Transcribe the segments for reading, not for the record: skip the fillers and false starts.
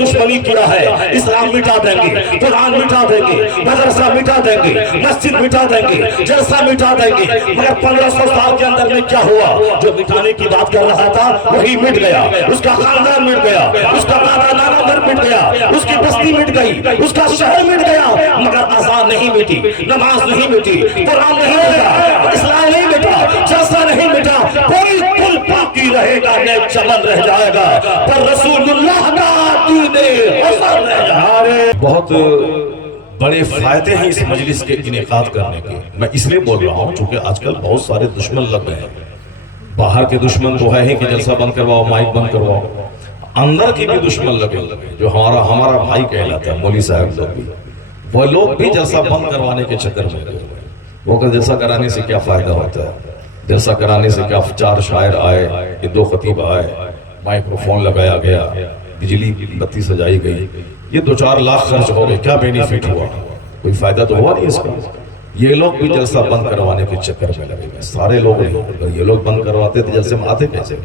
دشمنی کیا ہے، اسلام مٹا دیں گے، قرآن مٹا دیں گے، مدرسہ مٹا دیں گے، مسجد مٹا دیں گے، جلسہ مٹا دیں گے۔ مگر 1500 سال کے اندر میں کیا ہوا؟ جو مٹانے کی بات کر رہا تھا وہی مٹ گیا، اس کا خاندان مٹ گیا، اس کا دادا نانا گھر مٹ گیا، اس کی بستی مٹ گئی، اس کا شہر مٹ گیا، مگر اذان نہیں مٹی، نماز نہیں مٹی، قرآن نہیں مٹا، اسلام نہیں مٹا، جلسہ نہیں مٹا، کوئی کل باقی رہے گا، نیک چمن رہ جائے گا، پر رسول اللہ کا دین حسن رہ جائے گا۔ بہت بڑے فائدے ہیں اس مجلس کے انعقاد کرنے کے۔ میں اس لیے بول رہا ہوں چونکہ آج کل بہت سارے دشمن لگ گئے ہیں۔ باہر کے دشمن تو ہے ہی کہ جلسہ بند کرواؤ، مائک بند کرواؤ، اندر کی بھی دشمن لگے جو ہمارا بھائی کہلاتا ہے، مولوی صاحب لوگ بھی، وہ لوگ بھی جلسہ بند کروانے کے چکر میں گئے۔ وہ کہ جلسہ کرانے سے کیا فائدہ ہوتا ہے، جلسہ کرانے سے کیا، 4 شاعر آئے، 2 خطیب آئے، مائکروفون لگایا گیا، بجلی بتی سجائی گئی، یہ 2-4 لاکھ خرچ ہو گئے، کیا بینیفٹ ہوا؟ کوئی فائدہ تو ہوا نہیں اس کا۔ یہ لوگ بھی جلسہ بند کروانے کے چکر میں لگے گئے، سارے لوگ نہیں، اگر یہ لوگ بند کرواتے تو جلسے میں آتے کیسے؟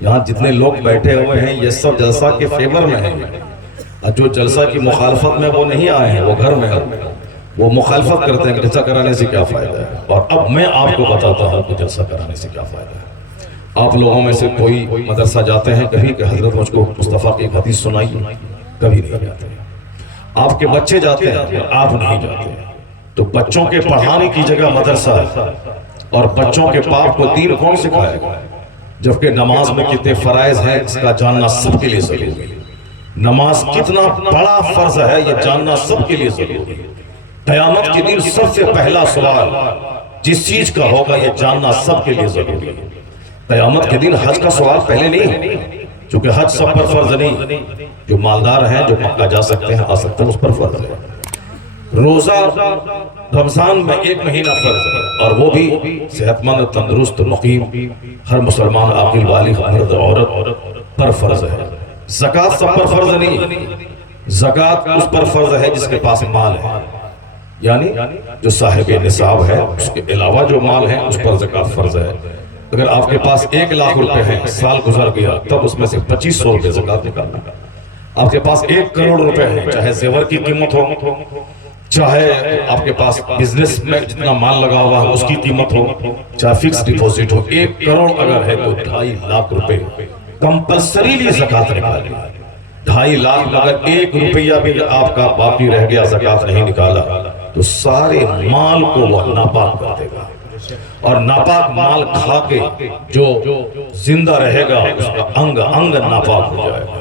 یہاں جتنے لوگ بیٹھے ہوئے ہیں یہ سب جلسہ کے فیور میں ہیں، اور جو جلسہ کی مخالفت میں وہ نہیں آئے ہیں، وہ گھر میں ہیں، وہ مخالفت کرتے ہیں کہ جلسہ کرانے سے کیا فائدہ ہے۔ اور اب میں آپ کو بتاتا ہوں کہ جلسہ کرانے سے کیا فائدہ ہے۔ آپ لوگوں میں سے کوئی مدرسہ جاتے ہیں کبھی کہ حضرت مجھ کو مصطفیٰ کی ایک حدیث سنائیے؟ کبھی نہیں جاتے۔ آپ کے بچے جاتے ہیں اور آپ نہیں جاتے، تو بچوں کے پڑھانے کی جگہ مدرسہ ہے، اور بچوں کے باپ کو دین کون سکھائے گا؟ جبکہ نماز میں کتنے فرائض ہیں اس کا جاننا سب کے لیے ضروری ہے۔ نماز کتنا بڑا فرض ہے یہ جاننا سب کے لیے ضروری ہے۔ قیامت کے دن سب سے پہلا سوال جس چیز کا ہوگا یہ جاننا سب کے لیے ضروری ہے۔ قیامت کے دن حج کا سوال پہلے نہیں ہے، چونکہ حج سب پر فرض نہیں، جو مالدار ہیں جو مکہ جا سکتے ہیں آ سکتے ہیں اس پر فرض ہے۔ روزہ رمضان میں 1 مہینہ فرض ہے، اور وہ بھی صحت مند، تندرست، مقیم، ہر مسلمان عاقل بالغ مرد عورت پر فرض ہے۔ زکوٰۃ سب پر فرض نہیں، زکوٰۃ اس پر فرض ہے جس کے پاس مال ہے، یعنی جو صاحب نصاب ہے، اس کے علاوہ جو مال ہے اس پر زکوٰۃ فرض ہے۔ اگر آپ کے پاس 1 لاکھ روپے ہیں، سال گزر گیا، تب اس میں سے 2500 روپے زکوٰۃ نکالنا۔ آپ کے پاس 1 کروڑ روپے ہیں، چاہے زیور کی قیمت ہو، چاہے آپ کے پاس بزنس میں جتنا مال لگا ہوا ہے اس کی قیمت ہو، چاہے فکس ڈیپوزٹ ہو، 1 کروڑ اگر ہے تو 2.5 لاکھ روپے کمپلسریلی زکوٰۃ نکالیں۔ 2.5 لاکھ اگر 1 روپیہ بھی آپ کا باقی رہ گیا زکوٰۃ نہیں نکالا تو سارے مال کو وہ ناپاک کر دے گا، اور ناپاک مال کھا کے جو زندہ رہے گا اس کا انگ انگ ناپاک ہو جائے گا۔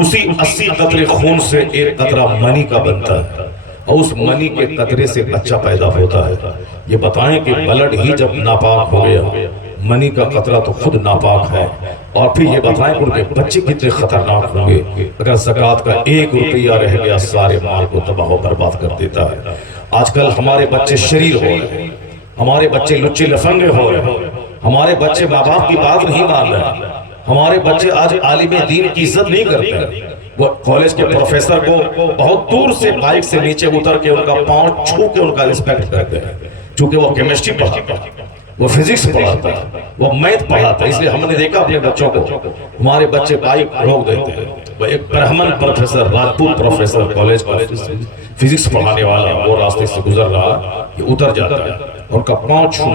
اسی 80 قطرے خون سے 1 قطرہ منی کا بنتا ہے، اور اس منی کے قطرے سے بچہ پیدا ہوتا ہے۔ یہ بتائیں کہ بلڈ ہی جب ناپاک ہو گیا، منی کا قطرہ تو خود ناپاک ہے، اور پھر یہ بتائیں کہ ان کے بچے کتنے خطرناک ہوں گے اگر زکوٰۃ کا 1 روپیہ رہ گیا سارے مال کو تباہ و برباد کر دیتا ہے۔ آج کل ہمارے بچے شریر ہو رہے ہیں، ہمارے بچے لچے لفنگے ہو رہے ہیں، ہمارے بچے ماں باپ کی بات نہیں مان رہے، ہمارے بچے آج عالم دین کی عزت نہیں کرتے۔ وہ کالج کے پروفیسر کو بہت دور سے بائک سے نیچے اتر کے ان کا پاؤں چھو کے ان کا رسپیکٹ کرتے ہیں، چونکہ وہ کیمسٹری پڑھاتا ہے، وہ فزکس پڑھاتا ہے، وہ میتھ پڑھاتا ہے۔ اس لیے ہم نے دیکھا اپنے بچوں کو، ہمارے بچے بائک روک دیتے ہیں۔ وہ ایک برہمن پروفیسر، راجپوت پروفیسر کالج کا فزکس پڑھانے والا، وہ راستے سے گزر رہا، یہ اتر جاتا ہے، ان کا پاؤں چھو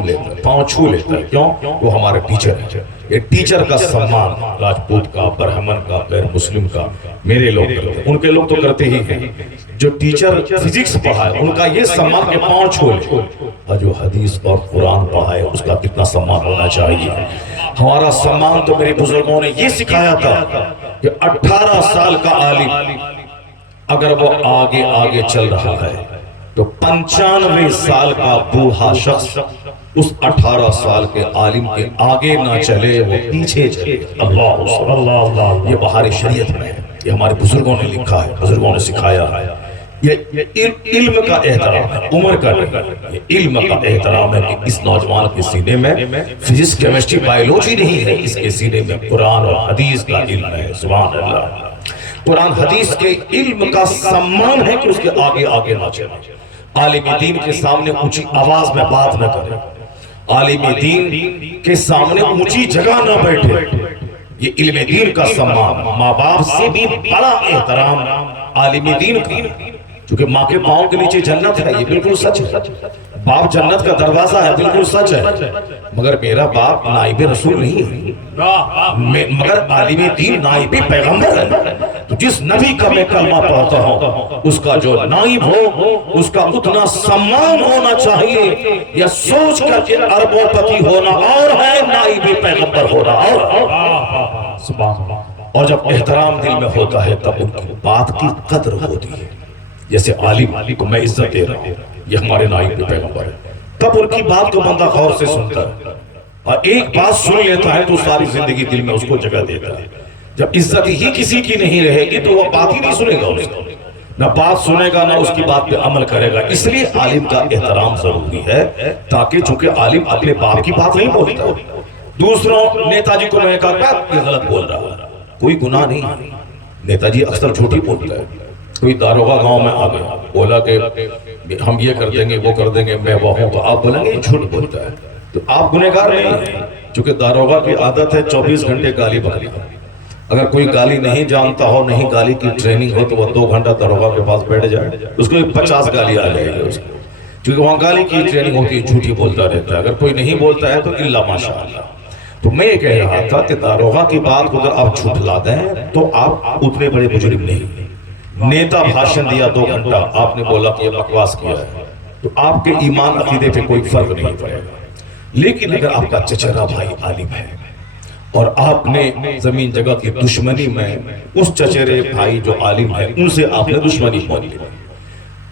لیتا ہے۔ کیوں؟ وہ ہمارے ٹیچر ہیں۔ یہ ٹیچر کا سمان راجپوت کا، برہمن کا، غیر مسلم کا میرے لوگ کرتے ہیں، ان کے لوگ تو کرتے ہی ہیں۔ جو ٹیچر فزکس پڑھائے ان کا یہ سمان کہ پاؤں چھو لے، اور جو حدیث اور قرآن پڑھائے اس کا کتنا سمان ہونا چاہیے۔ ہمارا سمان تو میرے بزرگوں نے یہ سکھایا تھا کہ 18 سال کا عالم اگر وہ آگے آگے چل رہا ہے تو 95 سال کا بوڑھا شخص اس 18 سال کے عالم کے آگے نہ چلے، وہ پیچھے چلے۔ اللہ، یہ بہار شریعت میں ہے، یہ ہمارے بزرگوں نے لکھا ہے، بزرگوں نے سکھایا ہے۔ یہ علم کا احترام ہے، عمر کا نہیں، یہ علم کا احترام ہے کہ اس نوجوان کے سینے میں فزکس، کیمسٹری، بائیولوجی نہیں ہے، اس کے سینے میں قرآن اور حدیث کا علم ہے۔ سبحان اللہ، قرآن حدیث کے علم کا سمان ہے کہ اس کے آگے آگے نہ چلے، عالم دین کے سامنے اونچی آواز میں بات نہ کرے، عالم دین کے سامنے اونچی جگہ نہ بیٹھے۔ یہ علم دین کا سمان، ماں باپ سے بھی بڑا احترام عالم دین کا، چونکہ ماں کے پاؤں کے نیچے جنت ہے، یہ بالکل سچ ہے۔ باپ جنت کا دروازہ ہے، بالکل سچ ہے، مگر میرا باپ نائب رسول نہیں ہے، مگر عالم دین نائب پیغمبر ہے۔ تو جس نبی کا میں کلمہ پڑھتا ہوں اس کا جو نائب ہو اس کا اتنا سمان ہونا چاہیے، یا سوچ کر کے اربوں پتی ہونا اور ہے، نائب پیغمبر ہونا اور سبحان اللہ۔ اور جب احترام دل میں ہوتا ہے تب ان کی بات کی قدر ہوتی ہے، جیسے عالم کو میں عزت دے رہا ہوں، یہ ہمارے نائب پیغمبر ہے، تب ان کی بات کو بندہ غور سے سنتا ہے، اور ایک بات سن لیتا ہے تو ساری زندگی دل میں اس کو جگہ دیتا ہے۔ جب عزت ہی کسی کی نہیں رہے گی تو وہ بات ہی نہیں سنے گا، اس کو نہ بات سنے گا نہ اس کی بات پہ عمل کرے گا۔ اس لیے عالم کا احترام ضروری ہے، تاکہ چونکہ عالم اپنے باپ کی بات نہیں بولتا، دوسروں نیتا جی کو میں کہا یہ غلط بول رہا ہے، کوئی گناہ نہیں، نیتا جی اکثر جھوٹی بولتا ہے۔ کوئی داروغہ گاؤں میں آ گیا، بولا کہ ہم یہ کر دیں گے وہ کر دیں گے، میں وہ ہوں، تو آپ بولیں گے یہ جھوٹ بولتا ہے، تو آپ گنہگار نہیں ہیں، چونکہ داروغہ کی عادت ہے 24 گھنٹے گالی بکنا۔ اگر کوئی گالی نہیں جانتا ہو، نہیں گالی کی ٹریننگ ہو، تو وہ 2 گھنٹہ داروغہ کے پاس بیٹھ جائے، اس کو 50 گالی آ جائے گی اس کو، کیونکہ وہاں گالی کی ٹریننگ ہوتی ہے، جھوٹی بولتا رہتا ہے۔ اگر کوئی نہیں بولتا ہے تو الا ماشاءاللہ۔ تو میں یہ کہہ رہا تھا کہ داروغہ کی بات کو اگر آپ جھٹلا دیں تو آپ اتنے بڑے مجرم نہیں۔ نیتا بھاشن دیا 2 گھنٹہ، آپ نے بولا کہ یہ بکواس کیا ہے، تو آپ کے ایمان عقیدے پہ کوئی فرق نہیں پڑے گا۔ لیکن اگر آپ کا چچیرا بھائی عالم ہے اور آپ نے زمین جگہ کی دشمنی میں اس چچیرے بھائی جو عالم ہے ان سے آپ نے دشمنی مول لی،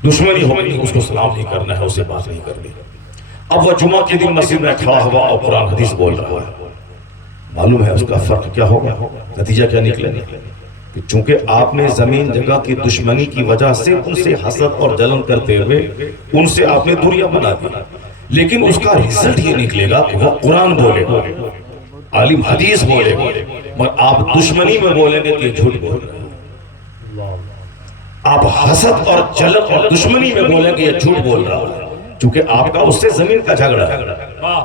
دشمنی ہو گئی، اس کو سلام نہیں کرنا ہے، اسے بات نہیں کرنی۔ اب وہ جمعہ کے دن مسجد میں کھڑا ہوا اور قرآن حدیث بول رہا ہے، معلوم ہے اس کا فرق کیا ہوگا، نتیجہ کیا نکلے گا کہ چونکہ آپ نے زمین جگہ کی دشمنی کی وجہ سے ان سے حسد اور جلن کرتے ہوئے ان سے آپ نے دوریاں بنا دی، لیکن اس کا رزلٹ یہ نکلے گا کہ وہ قرآن بولے گا، عالم حدیث بولے گا، مگر آپ دشمنی میں بولیں گے کہ یہ جھوٹ بول رہے ہیں۔ آپ حسد اور جلن اور دشمنی میں بولیں گے یہ جھوٹ بول رہا ہے، چونکہ آپ کا اس سے زمین کا جھگڑا ہے،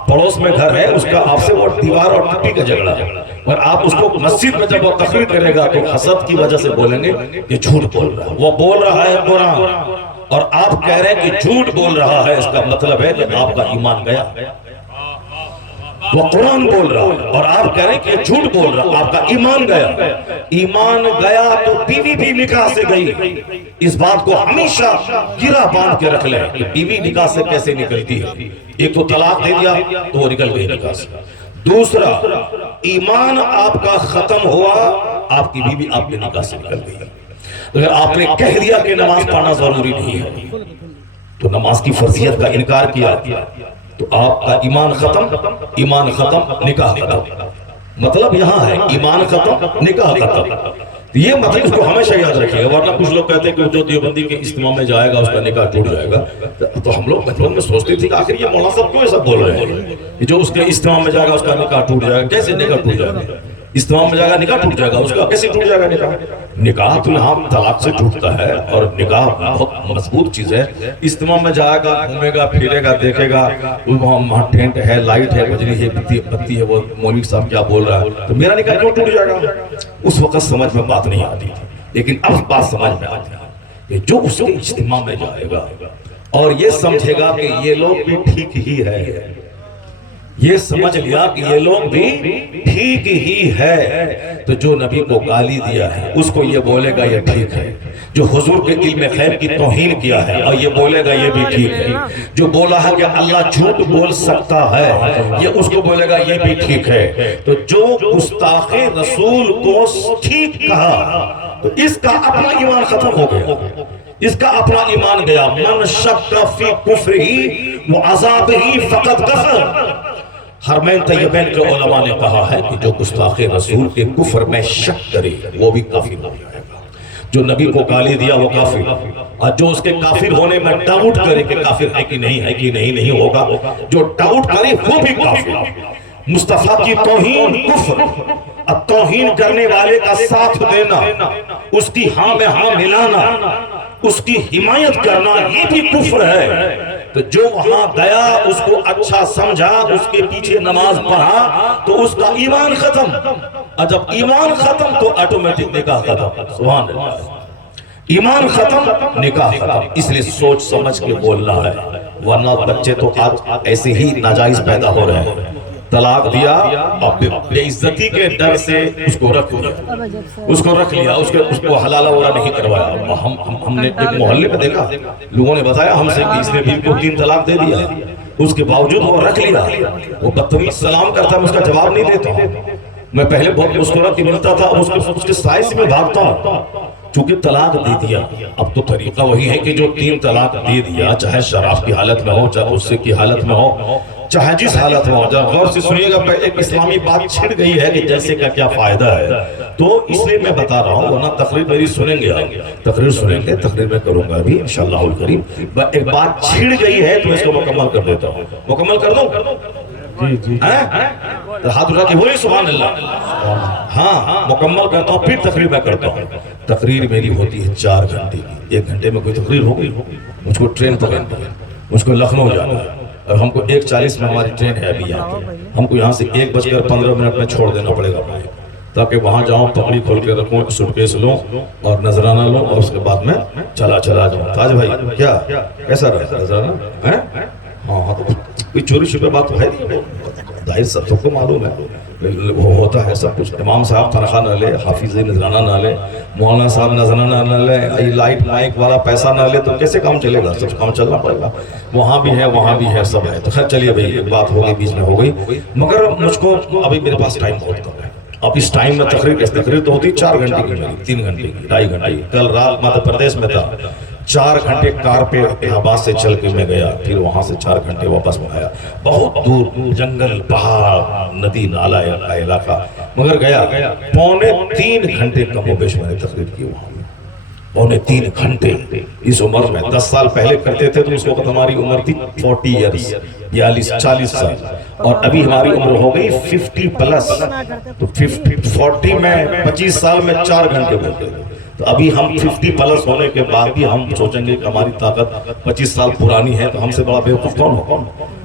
پڑوس میں گھر ہے، اس کا آپ سے وہ دیوار اور مٹی کا جھگڑا ہے، اور آپ اس کو مسجد میں جب وہ تقریر کرے گا تو حسد کی وجہ سے بولیں گے یہ جھوٹ بول رہا ہے۔ وہ بول رہا ہے قرآن اور آپ کہہ رہے ہیں کہ جھوٹ بول رہا ہے، اس کا مطلب ہے کہ آپ کا ایمان گیا۔ وہ قرآن بول رہا ہے اور آپ کہہ رہے ہیں کہ یہ جھوٹ بول رہا ہے، آپ کا ایمان گیا۔ ایمان گیا تو بیوی بھی نکاح سے گئی، اس بات کو ہمیشہ گرہ باندھ کے رکھ لیں کہ بیوی نکاح سے کیسے نکلتی ہے۔ ایک تو طلاق دے دیا تو وہ نکل گئی نکاح سے، دوسرا ایمان آپ کا ختم ہوا، آپ کی بیوی آپ کے نکاح سے نکل گئی۔ اگر آپ نے کہہ دیا کہ نماز پڑھنا ضروری نہیں ہے تو نماز کی فرضیت کا انکار کیا تو آپ کا ایمان ختم، ایمان ختم، نکاح ختم۔ مطلب یہاں ہے ایمان ختم، نکاح ختم۔ یہ مطلب اس کو ہمیشہ یاد رکھیے گا، ورنہ کچھ لوگ کہتے ہیں کہ جو دیوبندی کے اجتماع میں جائے گا اس کا نکاح ٹوٹ جائے گا، تو ہم لوگ بچپن میں سوچتے تھے کہ آخر یہ مولانا صاحب کیوں ایسا بول رہے ہیں کہ جو اس کے اجتماع میں جائے گا اس کا نکاح ٹوٹ جائے گا؟ کیسے نکاح ٹوٹ جائے گا؟ اجتماع میں جائے گا نکاح ٹوٹ جائے گا، اس کا کیسے ٹوٹ جائے گا نکاح؟ نکاح تو یہاں طلاق سے ٹوٹتا ہے، اور نکاح بہت مضبوط چیز ہے۔ اجتماع میں جائے گا، گھومے گا، پھرے گا، دیکھے گا وہاں ٹینٹ ہے، لائٹ ہے، بجلی ہے، بتی ہے، وہ مولوی صاحب کیا بول رہا ہے، تو میرا نکاح کیوں ٹوٹ جائے گا؟ اس وقت سمجھ میں بات نہیں آتی تھی، لیکن اب بات سمجھ میں آتی ہے کہ جو اس کے اجتماع میں جائے گا اور یہ سمجھے گا کہ یہ لوگ بھی ٹھیک ہی ہے، یہ سمجھ لیا کہ یہ لوگ بھی ٹھیک ہی ہے، تو جو نبی کو گالی دیا ہے اس کو یہ بولے گا یہ ٹھیک ہے، جو حضور کے علم غیب کی توہین کیا ہے اور یہ بولے گا یہ بھی ٹھیک ہے، جو بولا ہے کہ اللہ جھوٹ بول سکتا ہے یہ اس کو بولے گا یہ بھی ٹھیک ہے، تو جو گستاخ رسول کو ٹھیک کہا تو اس کا اپنا ایمان ختم ہو گیا، اس کا اپنا ایمان گیا۔ من شک فی کفرہ وعذابہ فقد کفر۔ حرمین طیبین کے علماء نے کہا ہے کہ جو گستاخ رسول کے کفر میں شک کرے وہ بھی کافر ہو جائے گا، جو نبی کو گالی دیا وہ کافر، اور جو اس کے کافر ہونے میں ڈاؤٹ کرے کہ کافر ہے کہ نہیں ہوگا، جو ڈاؤٹ کرے وہ بھی کافر۔ مصطفیٰ کی توہین کفر، اور توہین کرنے والے کا ساتھ دینا، اس کی ہاں میں ہاں ملانا، اس کی حمایت کرنا یہ بھی کفر ہے۔ تو جو وہاں گیا اس کو اچھا سمجھا، اس کے پیچھے نماز پڑھا تو اس کا ایمان ختم، اور جب ایمان ختم تو آٹومیٹک نکاح ختم. سبحان اللہ. ایمان ختم نکاح ختم. اس لیے سوچ سمجھ کے بولنا ہے، ورنہ بچے تو آج ایسے ہی ناجائز پیدا ہو رہے ہیں. طلاق دیا اور بے عزتی کے ڈر سے اس کو رکھ لیا، اس کو حلالہ ولا نہیں کروایا. ہم نے ایک محلے میں دیکھا، لوگوں نے بتایا ہم سے کہ اس نے بھی کو 3 طلاق دے دیا، اس کے باوجود وہ رکھ لیا. وہ بدتمیز سلام کرتا، میں اس کا جواب نہیں دیتا ہوں. میں پہلے بہت مسکرا کے ملتا تھا، اب اس کے سائے سے میں بھاگتا ہوں. چونکہ طلاق دے دیا، اب تو طریقہ وہی ہے کہ جو 3 طلاق دے دیا، چاہے شراب کی حالت میں ہو، چاہے غصے کی حالت میں ہو، چاہے جس حالت میں ہو. جب غور سے سنیے گا، ایک اسلامی بات چھڑ گئی ہے کہ جیسے کا کیا فائدہ ہے. تو اس لیے میں بتا رہا ہوں، ورنہ تقریر میری سنیں گے، تقریر سنیں گے، تقریر میں کروں گا ابھی انشاءاللہ الکریم. ایک بات چھڑ گئی ہے تو میں اس کو مکمل کر دیتا ہوں. مکمل کر دوں؟ ہاتھ اٹھا کے بولیے سبحان اللہ. ہاں مکمل کرتا ہوں، پھر تقریر میں کرتا ہوں. تقریر میری ہوتی ہے 4 گھنٹے کی. 1 گھنٹے میں کوئی تقریر ہو گئی، مجھ کو ٹرین پکڑنا ہے، مجھ کو لکھنؤ جانا ہے، اور ہم کو 1:40 میں ہماری ٹرین ہے ابھی یہاں پہ. ہم کو یہاں سے 1:15 میں چھوڑ دینا پڑے گا بھائی، تاکہ وہاں جاؤں، پگڑی کھول کے رکھوں، سوٹکیس لوں اور نذرانہ لوں، اور اس کے بعد میں چلا جاؤں. تاج بھائی کیا کیسا رہا نذرانہ؟ ہاں تو کوئی چوری چھپے بات تو ہے نہیں، ظاہر سب کو معلوم ہے وہ ہوتا ہے سب کچھ. امام صاحب تنخواہ نہ لے، حافظ نذرانہ نہ لے، مولانا صاحب نذرانہ نہ لے، لائٹ مائک والا پیسہ نہ لے، تو کیسے کام چلے گا؟ سب کام چلنا پڑے گا. وہاں بھی ہے سب ہے. تو خیر چلیے بھائی، ایک بات ہو گئی بیچ میں ہو گئی، مگر مجھ کو ابھی میرے پاس ٹائم بہت کم ہے. اب اس ٹائم میں تقریر تو ہوتی 4 گھنٹے کی، میری 3 گھنٹے کی، 2.5 گھنٹے کی. کل رات مدھیہ پردیش میں تھا، 4 گھنٹے کار پہ آباد سے چل کے میں گیا، پھر وہاں سے 4 گھنٹے واپس میں آیا. بہت دور، جنگل، پہاڑ، ندی نالا کا علاقہ، مگر گیا. 2.25 گھنٹے کم و بیش میں نے تقریر کی وہاں. 2.25 گھنٹے اس عمر میں. 10 سال پہلے کرتے تھے تو اس وقت ہماری عمر تھی 40 ایئرز، 40 سال، اور ابھی ہماری عمر ہو گئی 50 پلس. تو 40 میں 25 سال میں 4 گھنٹے بولتے تھے. تو ابھی ہم 50 پلس ہونے کے بعد بھی ہم سوچیں گے کہ ہماری طاقت 25 سال پرانی ہے، تو ہم سے بڑا بیوقوف کون ہو؟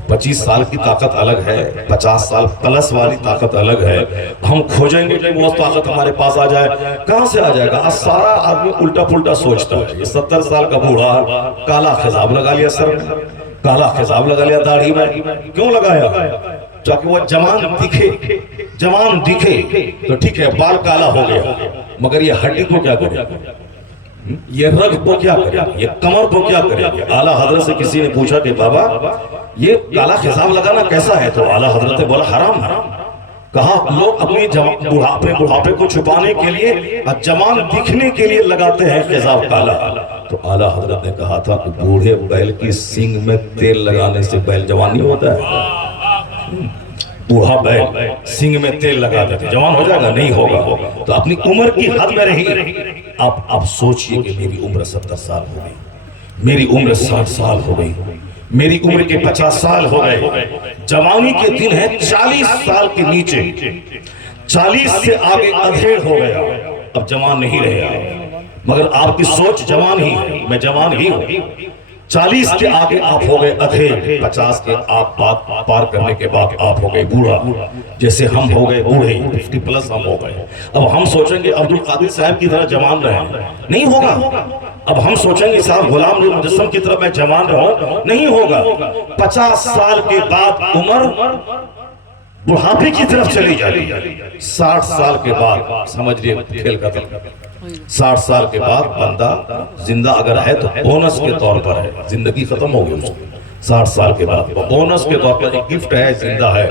25 سال کی طاقت الگ ہے، 50 سال پلس والی طاقت الگ ہے. ہم کھوجیں گے کہ وہ طاقت ہمارے پاس آ جائے. کہاں سے آ جائے گا؟ سارا آدمی الٹا پلٹا سوچتا ہے. یہ 70 سال کا بوڑھا کالا خضاب لگا لیا سر میں، کالا خضاب لگا لیا داڑھی میں. کیوں لگایا؟ تاکہ وہ جوان دکھے. تو ٹھیک ہے، بال کالا ہو گیا، مگر یہ ہڈی کو کیا کرے گا؟ یہ رگ کو کیا کرے گا؟ یہ کمر کو کیا کرے گا؟ اعلیٰ حضرت سے کسی نے پوچھا کہ بابا یہ کالا خضاب لگانا کیسا ہے؟ تو اعلیٰ حضرت نے بولا حرام. کہا لوگ اپنے بڑھاپے کو چھپانے کے لیے، جوان دکھنے کے لیے لگاتے ہیں خضاب کالا. تو اعلیٰ حضرت نے کہا تھا کہ بوڑھے بیل کی سینگ میں تیل لگانے سے بیل جوان نہیں ہوتا ہے. بوڑھا بیل سینگ میں تیل لگا دیتے جوان ہو جائے گا؟ نہیں ہوگا. تو اپنی عمر کی حد میں رہی. آپ سوچئے کہ میری عمر 70 سال ہو گئی، میری عمر 60 سال ہو گئی، میری عمر کے 50 سال ہو گئے. جوانی کے دن ہیں 40 سال کے نیچے، 40 سے آگے ادھیڑ ہو گیا، اب جوان نہیں رہا. مگر آپ کی سوچ جوان ہی ہے، میں جوان ہی ہوں. 40 کے آگے آپ ہو گئے ادھیڑ، 50 کے آپ پار کرنے کے بعد آپ ہو گئے بوڑھا. جیسے ہم ہو گئے بوڑھے، 50 پلس ہم ہو گئے. اب ہم سوچیں گے عبدالقادر صاحب کی طرح جوان رہے، نہیں ہوگا. اب ہم سوچیں گے صاحب غلام نور مجسم کی طرح میں جوان رہوں، نہیں ہوگا. 50 سال کے بعد عمر بڑھاپے کی طرف چلی جاتی. 60 سال کے بعد سمجھ لیے کھیل کا تھا. 60 سال کے بعد بندہ زندہ اگر ہے تو بونس کے طور پر ہے، زندگی ختم ہو گئی اس کی. 60 سال کے بعد وہ بونس کے طور پر ایک گفٹ ہے، زندہ ہے.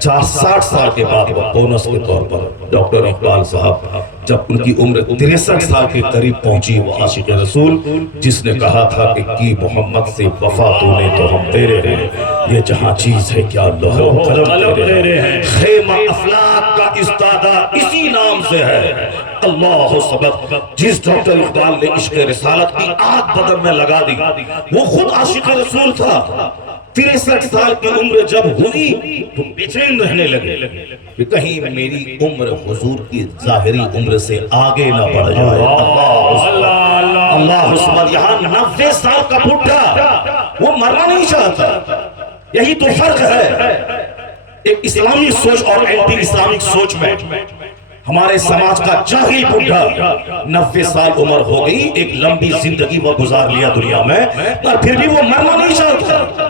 60 سال کے بعد وہ بونس کے طور پر. ڈاکٹر اقبال صاحب جب ان کی عمر 63 سال کے قریب پہنچی، وہ عاشق رسول جس نے کہا تھا کہ کی محمد سے وفا تو نے تو ہم تیرے ہیں، یہ جہاں چیز ہے کیا لوح و قلم تیرے ہیں. خیمہ افلاک کا استادہ اسی نام سے ہے، اللہ سبق. جس ڈاکٹر اقبال نے عشق رسالت کی آگ بدن میں لگا دی، وہ خود عاشق رسول تھا. 63 سال کی عمر جب ہوئی تو بے چین رہنے لگے کہ کہیں میری عمر حضور کی ظاہری عمر سے آگے نہ بڑھ جائے. اللہ سبحانہ. یہاں 90 سال کا بڈھا وہ مرنا نہیں چاہتا. یہی تو فرق ہے ایک اسلامی سوچ اور اینٹی اسلامک سوچ میں. ہمارے سماج کا جاہل بڈھا 90 سال عمر ہو گئی، ایک لمبی زندگی وہ گزار لیا دنیا میں، پر پھر بھی وہ مرنا نہیں چاہتا۔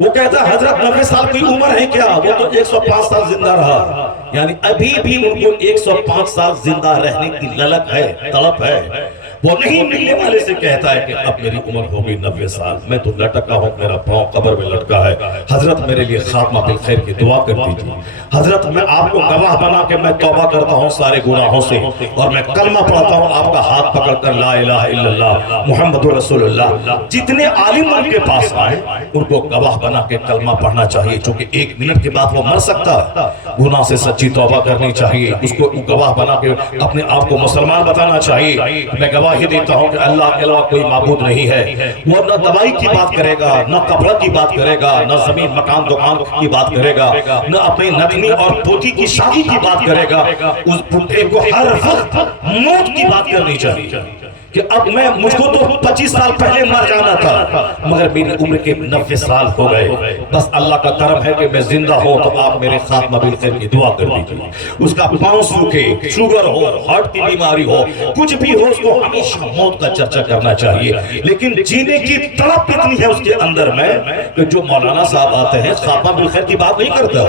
وہ کہتا ہے حضرت 90 سال کی عمر ہے کیا، وہ تو 105 سال زندہ رہا، یعنی ابھی بھی ان کو 105 سال زندہ رہنے کی للک ہے، طلب ہے۔ وہ نہیں ملنے والے سے کہتا ہے کہ اب میری عمر ہو گئی 90 سال، میں تو لٹکا ہوں، میرا پاؤں قبر میں لٹکا ہے، حضرت میرے لیے خاتمہ بالخیر کی دعا کر دیجیے۔ حضرت میں آپ کو گواہ بنا کے میں توبہ کرتا ہوں سارے گناہوں سے، اور میں کلمہ پڑھتا ہوں آپ کا ہاتھ پکڑ کر لا الہ الا اللہ محمد رسول اللہ۔ جتنے عالم ان کے پاس آئے ان کو گواہ بنا کے کلمہ پڑھنا چاہیے، چونکہ 1 منٹ کے بعد وہ مر سکتا ہے، گناہ سے سچی توبہ کرنی چاہیے، اس کو گواہ بنا کے اپنے آپ کو مسلمان بتانا چاہیے۔ میں گواہی دیتا ہوں کہ اللہ کے علاوہ کوئی معبود نہیں ہے۔ وہ نہ دوائی کی بات کرے گا، نہ کپڑا کی بات کرے گا، نہ زمین مکان دکان کی بات کرے گا، نہ اپنی نتنی اور پوتی کی شادی کی بات کرے گا۔ اس بڈھے کو ہر وقت موت کی بات کرنی چاہیے کہ اب مجھ کو تو 25 سال پہلے مر جانا تھا، مگر میری عمر کے 90 سال ہو گئے، بس اللہ کا کرم ہے کہ میں زندہ ہوں، تو آپ میرے خاتمہ بالخیر کی دعا کر دیجیے۔ اس کا پاؤں سوکھے، شوگر ہو، ہارٹ کی بیماری ہو، کچھ بھی ہو، اس کو ہمیشہ موت کا چرچا کرنا چاہیے، لیکن جینے کی تڑپ اتنی ہے اس کے اندر میں کہ جو مولانا صاحب آتے ہیں خاتمہ بالخیر کی بات نہیں کرتا،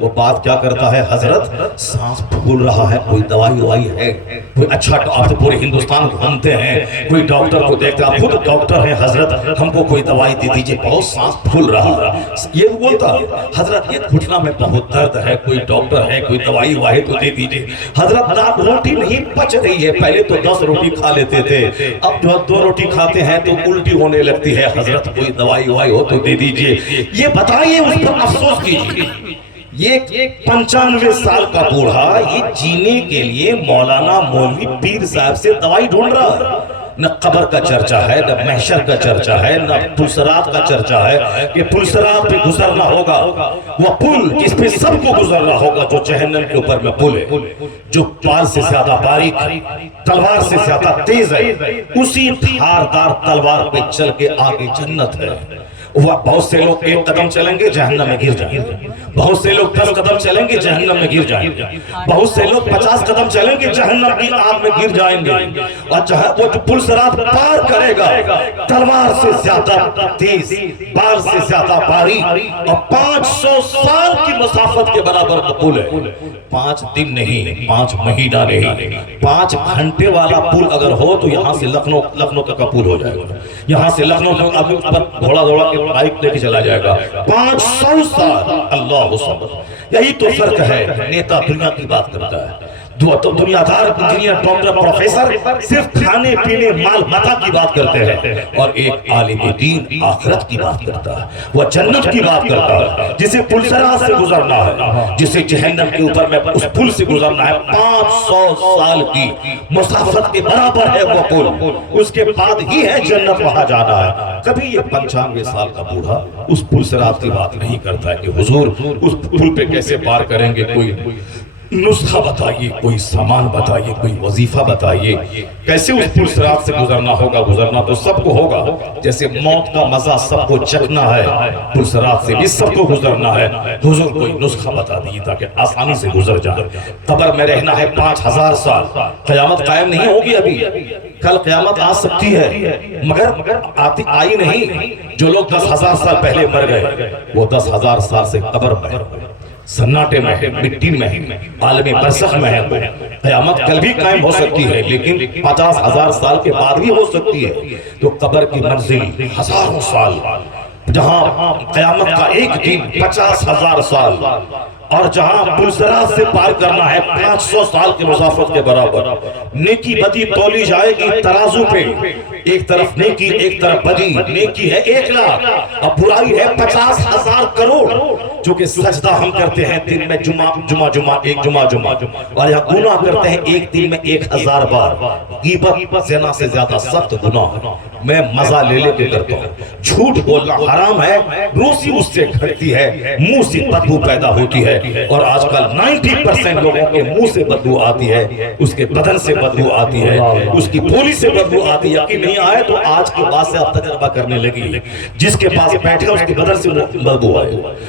وہ بات کیا کرتا ہے، حضرت سانس پھول رہا ہے، کوئی دوائی وائی ہے، کوئی اچھا، آپ تو پورے ہندوستان گھومتے ہیں، کوئی ڈاکٹر کو دیکھتا، آپ خود ڈاکٹر ہیں، حضرت ہم کو کوئی دوائی دے دیجئے، بہت سانس پھول رہا، یہ بولتا حضرت یہ گھٹنا میں بہت درد ہے، کوئی ڈاکٹر ہے، کوئی دوائی واحد تو دے دیجئے۔ حضرت روٹی نہیں پچ رہی ہے، پہلے تو 10 روٹی کھا لیتے تھے، اب جو 2 روٹی کھاتے ہیں تو الٹی ہونے لگتی ہے، حضرت کوئی دوائی وائی ہو تو دے دیجئے۔ یہ بتائیے، اس پر افسوس کیجئے۔ یہ 95 سال کا بوڑھا یہ جینے کے لیے مولانا مولوی پیر صاحب سے دوائی ڈھونڈ رہا ہے۔ نہ قبر کا چرچا ہے، نہ محشر کا چرچا ہے، نہ پلسرات کا چرچا ہے کہ پلسرات پہ گزرنا ہوگا، وہ پل جس پہ سب کو گزرنا ہوگا، جو جہنم کے اوپر میں پل ہے، جو پال سے زیادہ باریک، تلوار سے زیادہ تیز ہے، اسی دھاردار تلوار پہ چل کے آگے جنت ہے۔ بہت سے لوگ 1 قدم چلیں گے جہنم میں گر جائیں گے، بہت سے لوگ 10 قدم چلیں گے جہنم میں گر جائیں گے، بہت سے لوگ 50 قدم چلیں گے جہنم کی آگ میں گر جائیں گے، اور وہ جو پل صراط پار کرے گا تلوار سے زیادہ تیز، بال سے زیادہ باریک، اور 500 سال کی مسافت کے برابر کا پل ہے۔ 5 دن نہیں، 5 مہینہ نہیں، 5 گھنٹے والا پل اگر ہو تو یہاں سے لکھنؤ تک کا پل ہو جائے گا، یہاں سے لکھنؤ تک اب گھوڑا دوڑا کے بائک لے کے چلا جائے گا۔ 500 سال، اللہ صبر۔ یہی تو فرق ہے، نیتا دنیا کی بات کرتا ہے، تو دنیا دار انجینئر ڈاکٹر پروفیسر صرف کھانے پینے مال متا کی بات کرتے ہیں، اور ایک عالم دین آخرت کی بات کرتا ہے، وہ جنت کی بات کرتا ہے، جسے پل صراط سے گزرنا ہے، جسے جہنم کے اوپر میں اس پل سے گزرنا ہے۔ 500 سال کی مسافت کے برابر ہے وہ پل، اس کے بعد ہی ہے جنت، وہاں جانا ہے۔ کبھی یہ 95 سال کا بوڑھا اس پل صراط کی بات نہیں کرتا ہے کہ حضور اس پل پہ کیسے پار کریں گے، کوئی نسخہ بتائیے، کوئی سامان بتائیے، کوئی وظیفہ بتائیے، کیسے اس پل صراط سے گزرنا ہوگا۔ گزرنا تو سب کو ہوگا، جیسے موت کا مزہ سب کو چکھنا ہے، پل صراط سے بھی سب کو گزرنا ہے۔ حضور کوئی نسخہ بتا دیجیے تاکہ آسانی سے گزر جائے۔ قبر میں رہنا ہے 5000 سال، قیامت قائم نہیں ہوگی ابھی، کل قیامت آ سکتی ہے، مگر آئی نہیں۔ جو لوگ 10,000 سال پہلے مر گئے وہ 10,000 سال سے قبر میں سناٹے میں ہے، مٹی میں ہے، عالم برزخ میں ہے۔ قیامت کل بھی قائم ہو سکتی ہے، لیکن 50,000 سال کے بعد بھی ہو سکتی ہے۔ تو قبر کی منزل ہزاروں سال، جہاں قیامت کا ایک دن 50,000 سال، اور جہاں پل صراط سے پار کرنا ہے 500 سال کی مسافت کے برابر۔ نیکی بدی تولی جائے گی ترازو پہ، ایک طرف نیکی ایک طرف بدی، نیکی ہے 1 لاکھ اور برائی ہے 50,000 کروڑ، جو کہ سجدہ ہم کرتے ہیں دن میں جمعہ ایک جمعہ، اور یہاں گناہ کرتے ہیں ایک دن میں 1000 بار۔ غیبت زنا سے زیادہ سخت گناہ ہے، میں مزہ لے کے کرتا ہوں۔ جھوٹ بولنا حرام ہے، روسی اس سے گھٹتی ہے، منہ سے بدبو پیدا ہوتی ہے، اور آج کل 90% لوگوں کے منہ سے بدبو آتی ہے، اس کے بدن سے بدبو آتی ہے، اس کی بولی سے بدبو آتی ہے۔ یقین نہیں آئے تو آج کے بعد سے آپ تجربہ کرنے لگی، جس کے پاس بیٹھے اس کے بدن سے بدبو آئے،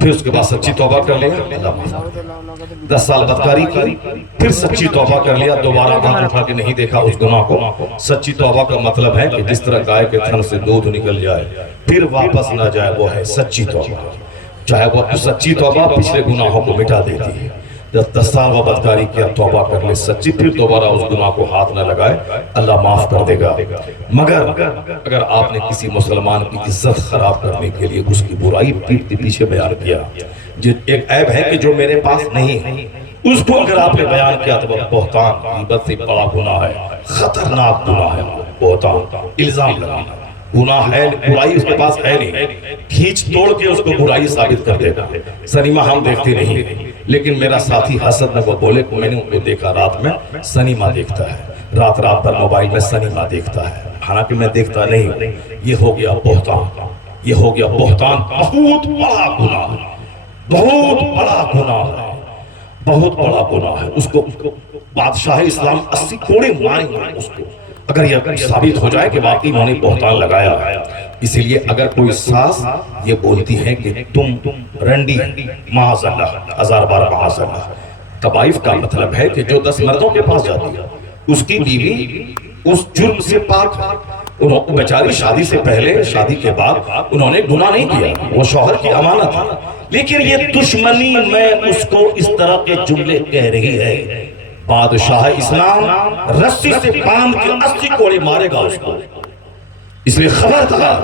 پھر اس کے بعد سچی توبہ کر لیا، اللہ معاف کر دے۔ 10 سال بدکاری کی، پھر سچی توبہ کر لیا، دوبارہ آنکھ اٹھا کے نہیں دیکھا اس گناہ کو۔ سچی توبہ کا مطلب ہے کہ جس طرح گائے کے تھن سے دودھ نکل جائے پھر واپس نہ جائے، وہ ہے سچی توبہ۔ چاہے وہ سچی توبہ پچھلے گناہوں کو مٹا دیتی ہے۔ جب 10 سال وہ بدکاری کیا، توبہ کر لے سچی، پھر دوبارہ اس گناہ کو ہاتھ نہ لگائے، اللہ معاف کر دے گا۔ مگر اگر آپ نے کسی مسلمان کی عزت خراب کرنے کے لیے اس کی برائی پیٹھ پیچھے بیان کیا، جو ایک عیب ہے کہ جو میرے پاس نہیں ہے، اس کو اگر آپ نے بیان کیا تو وہ بہتان، غیبت سے بڑا گناہ ہے، خطرناک گناہ ہے۔ بہتان الزام لگانا گناہ ہے، برائی اس کے پاس ہے نہیں، کھینچ توڑ کے اس کو برائی ثابت کر دے گا۔ سنیما ہم دیکھتے نہیں، لیکن میرا ساتھی حسد میں وہ بولے کہ میں نے ان کو دیکھا رات میں سنیما دیکھتا ہے، رات پر موبائل میں سنیما دیکھتا ہے، حالانکہ میں دیکھتا نہیں ہوں۔ یہ ہو گیا بہتان، یہ ہو گیا بہتان، بہت بڑا گناہ ہے، بہت بڑا گناہ ہے، بہت بڑا گناہ ہے۔ اس کو بادشاہ اسلام 80 کوڑے ماریں گے اس کو، اگر یہ ثابت ہو جائے کہ واقعی انہوں نے بہتان لگایا ہے۔ اسی لیے اگر کوئی ساس یہ بولتی ہے کہ تم رنڈی، معاذ اللہ، 1000 بار معاذ اللہ، طبائف کا مطلب ہے کہ جو 10 مردوں کے پاس جاتی ہے اس کی بیوی اس جرم سے پاک ہے۔ انہوں بیچاری شادی سے پہلے، شادی کے بعد انہوں نے گناہ نہیں کیا، وہ شوہر کی امانت ہے، لیکن یہ دشمنی میں اس کو اس طرح کے جملے کہہ رہی ہے۔ بادشاہ اسلام رسی سے باندھ کے 80 کوڑے مارے گا اس کو۔ اس لیے خبردار،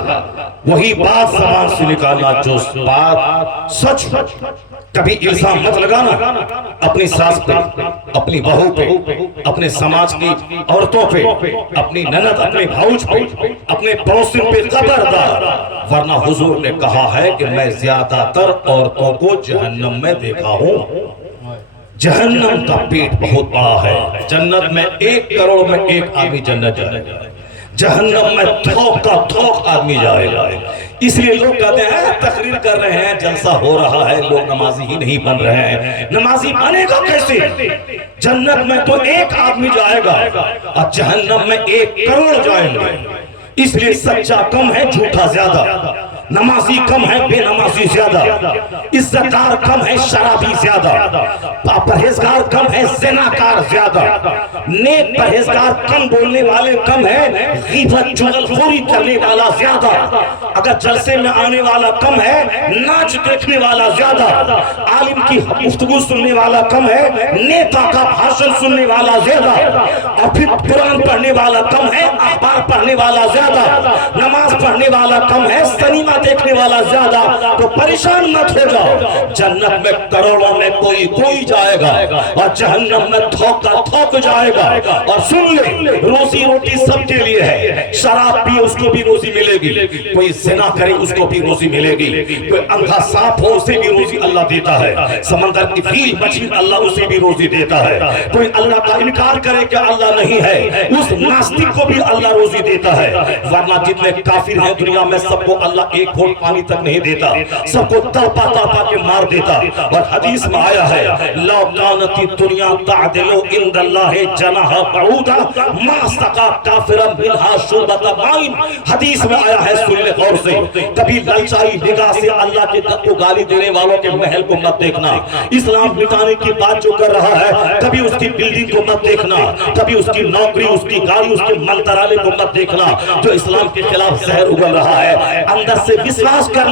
وہی بات زبان سے نکالنا جو بات سچ، کبھی الزام مت لگانا اپنی ساس پہ، اپنی بہو پہ، اپنے سماج کی عورتوں پہ، اپنی نند، اپنے بھاؤج پہ، اپنے پڑوسیوں پہ، خبردار، ورنہ حضور نے کہا ہے کہ میں زیادہ تر عورتوں کو جہنم میں دیکھا ہوں۔ جہنم کا پیٹ بہت بڑا ہے، جنت میں 1 کروڑ میں 1 آدمی جنت جائے گا، جہنم میں تھوک کا تھوک آدمی جائے گا۔ اس لیے لوگ کہتے ہیں تقریر کر رہے ہیں، جلسہ ہو رہا ہے، لوگ نمازی ہی نہیں بن رہے ہیں۔ نمازی بنے گا کیسے؟ جنت میں تو 1 آدمی جائے گا اور جہنم میں 1 کروڑ جائیں گے۔ اس لیے سچا کم ہے، جھوٹا زیادہ، نمازی کم ہے، بے نمازی زیادہ، عزتدار کم ہے، شرابی زیادہ، پرہیزگار کم ہے، زناکار زیادہ، نیک پرہیزگار کم، بولنے والے کم ہے، غیبت چغلخوری کرنے والا زیادہ، اگر جلسے میں آنے والا کم ہے، ناچ دیکھنے والا زیادہ، عالم کی گفتگو سننے والا کم ہے، نیتا کا بھاشن سننے والا زیادہ، اور پھر قرآن پڑھنے والا کم ہے، اخبار پڑھنے والا زیادہ، نماز پڑھنے والا کم ہے، سنیما دیکھنے والا زیادہ۔ تو پریشان مت ہو جاؤ، جنت میں کروڑوں میں کوئی جائے گا اور جہنم میں تھوک کا تھوک جائے گا۔ اور سن لے، روزی روٹی سب کے لیے ہے، شراب پی اس کو بھی روزی ملے گی، کوئی زنا کرے اس کو بھی روزی ملے گی، کوئی اندھا سانپ ہو اسے بھی روزی اللہ دیتا ہے، سمندر کی فیل مچھلی اللہ اسے بھی روزی دیتا ہے، کوئی اللہ کا انکار کرے کہ اللہ نہیں ہے اس ناستک کو بھی اللہ روزی دیتا ہے۔ ورنہ جتنے کافر ہیں دنیا میں سب کو اللہ 1 گھونٹ پانی تک نہیں دیتا، سب کو تڑپا تڑپا کے مار دیتا۔ اور حدیث میں آیا ہے لو کانت الدنیا تعدل عند اللہ جناح بعوضہ ما سقى کافرا منها شربۃ ماء۔ حدیث میں آیا ہے، سن لے غور سے، کبھی للچائی نگاہ سے اللہ کے کو گالی دینے والوں کے محل کو مت دیکھنا، اسلام مٹانے کی بات جو کر رہا ہے کبھی اس کی بلڈنگ کو مت دیکھنا، کبھی اس کی نوکری، اس کی گاڑی، اس کے منترالے کو مت دیکھنا جو اسلام کے خلاف زہر اگل رہا ہے۔ اندر سے وشواس کر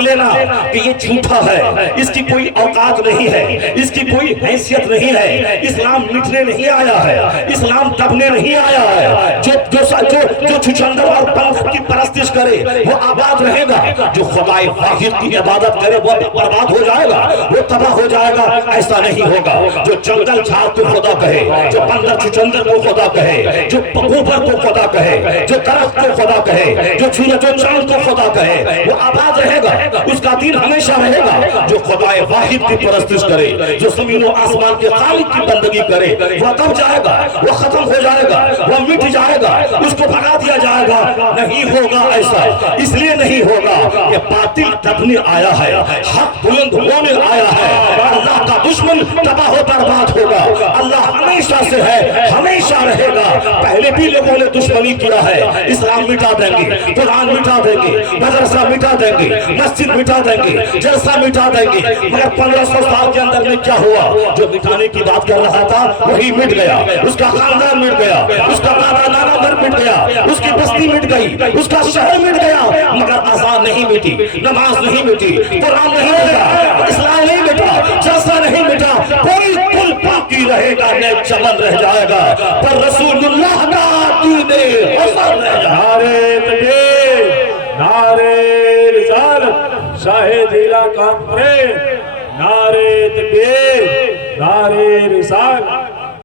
لینا کہ یہ جھوٹا ہے، اس کی کوئی اوقات نہیں ہے، اس کی کوئی حیثیت نہیں ہے، اسلام مٹنے نہیں آیا ہے، اسلام دبنے نہیں آیا ہے۔ جو چھچندر اور بندر کی پرستش کرے وہ آباد رہے گا، جو خدائے واحد کی عبادت کرے وہ برباد ہو جائے گا، وہ تباہ ہو جائے گا۔ ایسا نہیں ہوگا، جو جنگل جھاڑ کو خدا کہے، جو بندر چھچندر کو خدا کہے، جو پگوبر کو خدا کہے، جو درخت کو خدا کہے، جو سورج و چاند کو خدا کہے، وہ آباد رہے گا، اس کا دین ہمیشہ رہے گا۔ جو خدائے واحد کی پرستش کرے، جو زمین و آسمان کے خالق کی بندگی کرے، وہ دب جائے گا، وہ ختم ہو جائے گا، وہ مٹ جائے گا، اس کو بھگا دیا جائے گا۔ نہیں ہوگا ایسا، اس لیے نہیں ہوگا کہ باطل دبنے آیا ہے، حق بلند ہونے آیا ہے، اللہ کا دشمن تباہ و برباد ہوگا، اللہ ہمیشہ سے ہے ہمیشہ رہے گا. پہلے بھی لوگوں نے دشمنی کیا ہے. اسلام مٹا دیں گے, قرآن مٹا دیں گے, مدرسہ مٹا دیں گے, مسجد مٹا دیں گے, جلسہ مٹا دیں گے, مگر 1500 سال کے اندر میں کیا ہوا؟ جو مٹانے کی بات کر رہا تھا وہی مٹ گیا. اس کا خاندان مٹ گیا, اس کا دادا نانا گھر مٹ گیا, اس کی بستی مٹ گئی, اس کا شہر مٹ گیا, مگر آزان نہیں مٹی, نماز نہیں مٹی, قرآن نہیں مٹا, اسلام نہیں مٹا, جلسہ نہیں مٹا. کوئی کل باقی رہے گا, نیک چمن رہ جائے گا, پر رسول اللہ کا دین حسن رہ جائے. نعرے تکبیر، نعرے رسالت، شاہ جیلا کانفرنس، نعرے تکبیر، نعرے رسالت.